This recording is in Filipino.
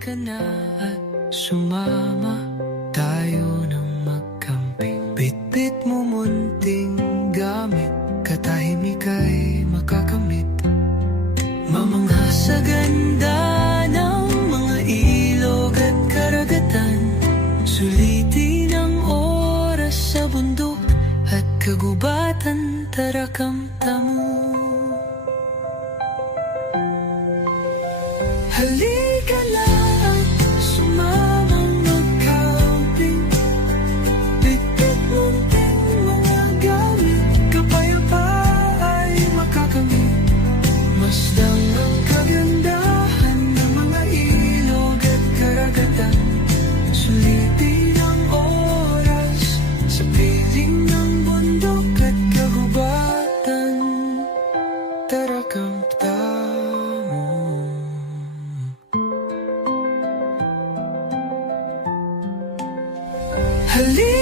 Halika na at sumama, tayo nang magkamping. Bitbit mo munting gamit, katahimik ay makakamit. Mamangha sa ganda ng mga ilog at karagatan, sulitin ang oras sa bundok at kagubatan, tara kamtamo. Halika na at sumamang mag-camping. Bitbit munting mga gamit, kapayapa ay makakamit. Masdang ang kagandahan ng mga ilog at karagatan, sulitin ang oras sa piling ng bundok at kagubatan, tara kamtamo. Halika